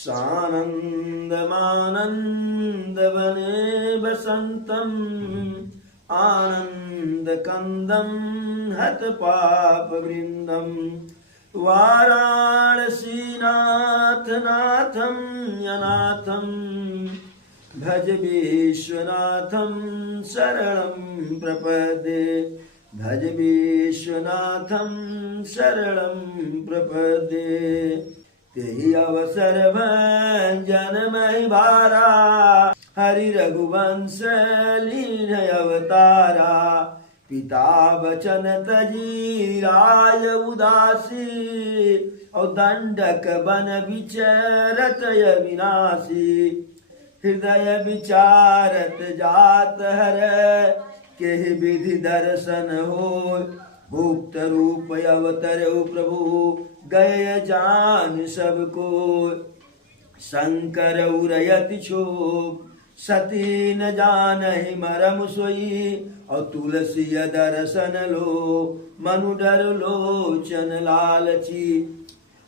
सानन्दमानन्दवने वसन्तम् आनन्दकन्दं हतपापवृन्दम् वाराणसीनाथनाथं यनाथं भज विश्वनाथं शरणं प्रपद्ये भज विश्वनाथं शरणं प्रपद्ये। तेहि अवसर भंजन महिवारा हरि रघुवंश लीन अवतारा। पिता वचन तजी राय उदासी और दंडक बन विचरत विनाशी। हृदय विचारत जात हर के विधि दर्शन हो। गुप्त रूप अवतर प्रभु गय जान सबको। शंकर उरयति क्षोभ सती न जानहि मरम सोई। और तुलसी दर्शन लो मनु डर लोचन लालची।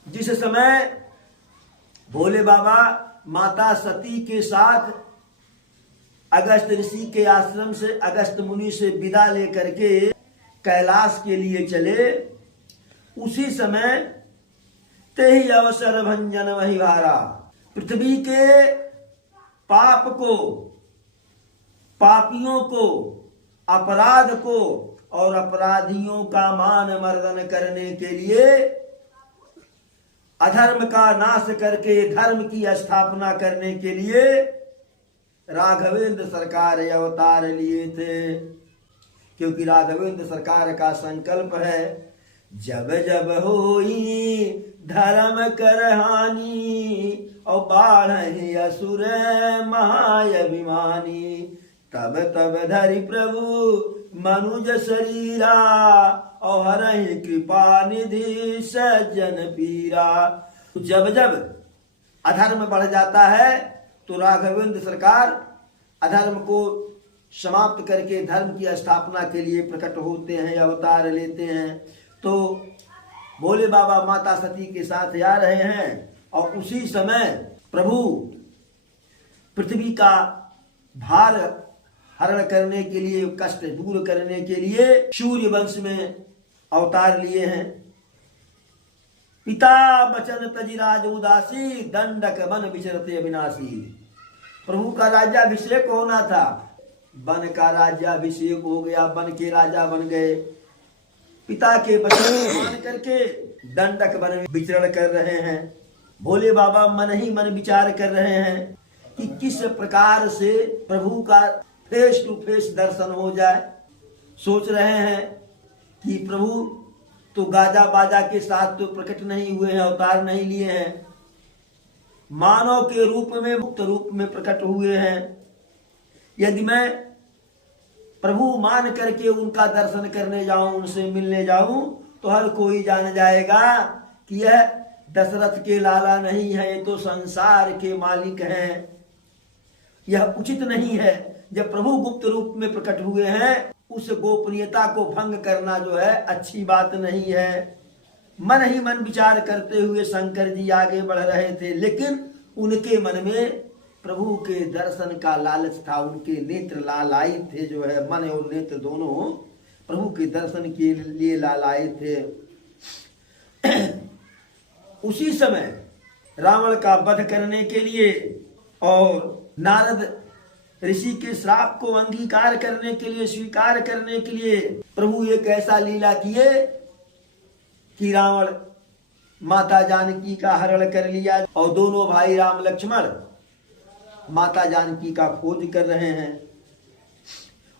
जिस समय भोले बाबा माता सती के साथ अगस्त ऋषि के आश्रम से अगस्त मुनि से विदा लेकर के कैलाश के लिए चले, उसी समय तेहि अवसर भंजन महिवारा। पृथ्वी के पाप को, पापियों को, अपराध को और अपराधियों का मान मर्दन करने के लिए, अधर्म का नाश करके धर्म की स्थापना करने के लिए राघवेंद्र सरकार अवतार लिए थे। क्योंकि राघवेंद्र सरकार का संकल्प है, जब जब होई धर्म कर हानि और बाढ़हि असुर महाअभिमानी। तब तब धरि प्रभु मनुज शरीरा और हरहि कृपा निधि सज्जन पीरा। जब जब अधर्म बढ़ जाता है तो राघवेंद्र सरकार अधर्म को समाप्त करके धर्म की स्थापना के लिए प्रकट होते हैं, अवतार लेते हैं। तो भोले बाबा माता सती के साथ आ रहे हैं और उसी समय प्रभु पृथ्वी का भार हरण करने के लिए, कष्ट दूर करने के लिए सूर्य वंश में अवतार लिए हैं। पिता बचन तजी राज उदासी दंडक बन विचरते अविनाशी। प्रभु का राज्याभिषेक होना था, वन का राज्याभिषेक हो गया, वन के राजा बन गए। पिता के वचन मान करके दंडक वन विचरण कर रहे हैं। भोले बाबा मन ही मन विचार कर रहे हैं कि किस प्रकार से प्रभु का फेस टू फेस दर्शन हो जाए। सोच रहे हैं कि प्रभु तो गाजा बाजा के साथ तो प्रकट नहीं हुए हैं, अवतार नहीं लिए हैं, मानव के रूप में, मुक्त रूप में प्रकट हुए हैं। यदि मैं प्रभु मान करके उनका दर्शन करने जाऊं, उनसे मिलने जाऊं, तो हर कोई जान जाएगा कि यह दशरथ के लाला नहीं है, ये तो संसार के मालिक हैं। यह उचित नहीं है। जब प्रभु गुप्त रूप में प्रकट हुए हैं, उस गोपनीयता को भंग करना जो है अच्छी बात नहीं है। मन ही मन विचार करते हुए शंकर जी आगे बढ़ रहे थे, लेकिन उनके मन में प्रभु के दर्शन का लालच था। उनके नेत्र लालाई थे, जो है मन और नेत्र दोनों प्रभु के दर्शन के लिए लालाए थे। उसी समय रावण का वध करने के लिए और नारद ऋषि के श्राप को अंगीकार करने के लिए, स्वीकार करने के लिए प्रभु एक ऐसा लीला किए कि रावण माता जानकी का हरण कर लिया और दोनों भाई राम लक्ष्मण माता जानकी का खोज कर रहे हैं।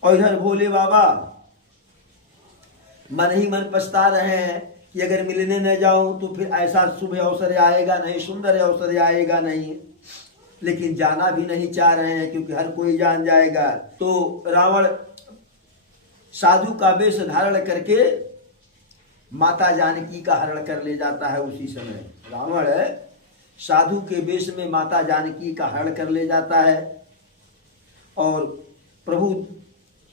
और इधर भोले बाबा मन ही मन पछता रहे हैं कि अगर मिलने न जाऊं तो फिर ऐसा शुभ अवसर आएगा नहीं, सुंदर अवसर आएगा नहीं। लेकिन जाना भी नहीं चाह रहे हैं क्योंकि हर कोई जान जाएगा। तो रावण साधु का वेश धारण करके माता जानकी का हरण कर ले जाता है। उसी समय रावण साधु के वेश में माता जानकी का हरण कर ले जाता है और प्रभु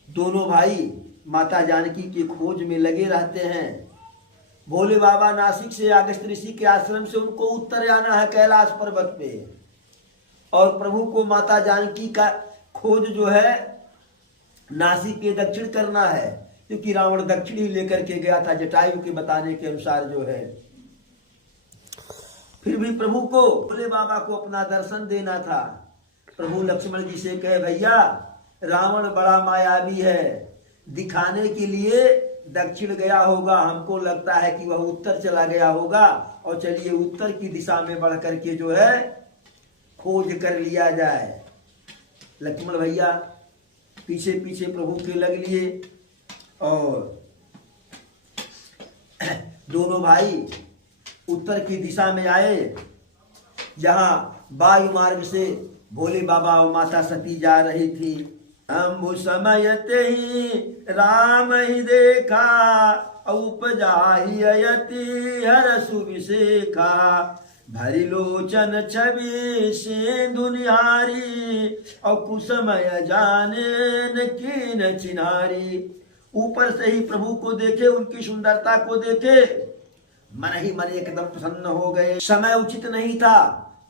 दोनों भाई माता जानकी की खोज में लगे रहते हैं। भोले बाबा नासिक से अगस्त्य ऋषि के आश्रम से उनको उत्तर जाना है कैलाश पर्वत पे, और प्रभु को माता जानकी का खोज जो है नासिक के दक्षिण करना है, क्योंकि रावण दक्षिण ही लेकर के गया था जटायु के बताने के अनुसार जो है। फिर भी प्रभु को भोले बाबा को अपना दर्शन देना था। प्रभु लक्ष्मण जी से कहे भैया रावण बड़ा मायावी है, दिखाने के लिए दक्षिण गया होगा, हमको लगता है कि वह उत्तर चला गया होगा, और चलिए उत्तर की दिशा में बढ़ करके जो है खोज कर लिया जाए। लक्ष्मण भैया पीछे पीछे प्रभु के लग लिए, और दोनों भाई उत्तर की दिशा में आए, जहां वायु मार्ग से भोले बाबा और माता सती जा रही थी। अम्बु समयते ही राम ही देखा, उपजाहि अयति हर सुविशेखा, भरी लोचन छवि सिंधु निहारी, और कुसमय जाने कीन चिन्हारी। ऊपर से ही प्रभु को देखे, उनकी सुंदरता को देखे, मन ही मन एकदम प्रसन्न हो गए। समय उचित नहीं था,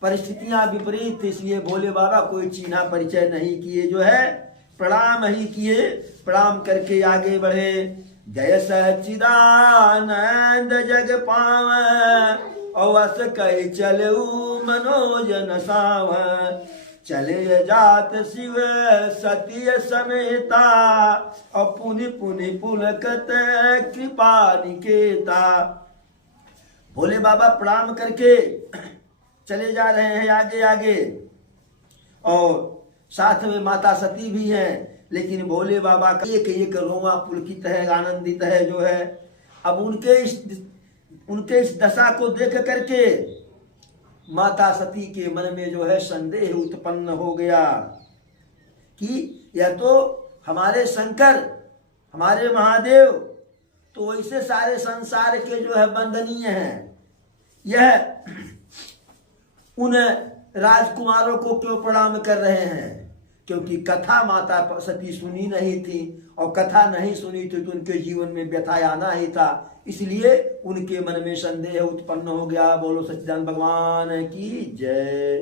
परिस्थितियां विपरीत थी, इसलिए भोले बाबा कोई चिन्हा परिचय नहीं किए, जो है प्रणाम ही किए। प्रणाम करके आगे बढ़े। जय सच्चिदानंद जग पाव, अवस कई चलऊ मनोजन साव, चले जात शिव सती समेता, और पुनि पुनि पुलकत कृपा निकेता। भोले बाबा प्रणाम करके चले जा रहे हैं आगे आगे, और साथ में माता सती भी हैं, लेकिन भोले बाबा का एक एक रोमा पुलकित है, आनंदित है जो है। अब उनके इस दशा को देख करके माता सती के मन में जो है संदेह उत्पन्न हो गया कि यह तो हमारे शंकर, हमारे महादेव तो ऐसे सारे संसार के जो है वंदनीय हैं, यह उन राजकुमारों को क्यों प्रणाम कर रहे हैं? क्योंकि कथा माता सती सुनी नहीं थी, और कथा नहीं सुनी थी तो उनके जीवन में व्यथा आना ही था, इसलिए उनके मन में संदेह उत्पन्न हो गया। बोलो सच्चिदानंद भगवान की जय।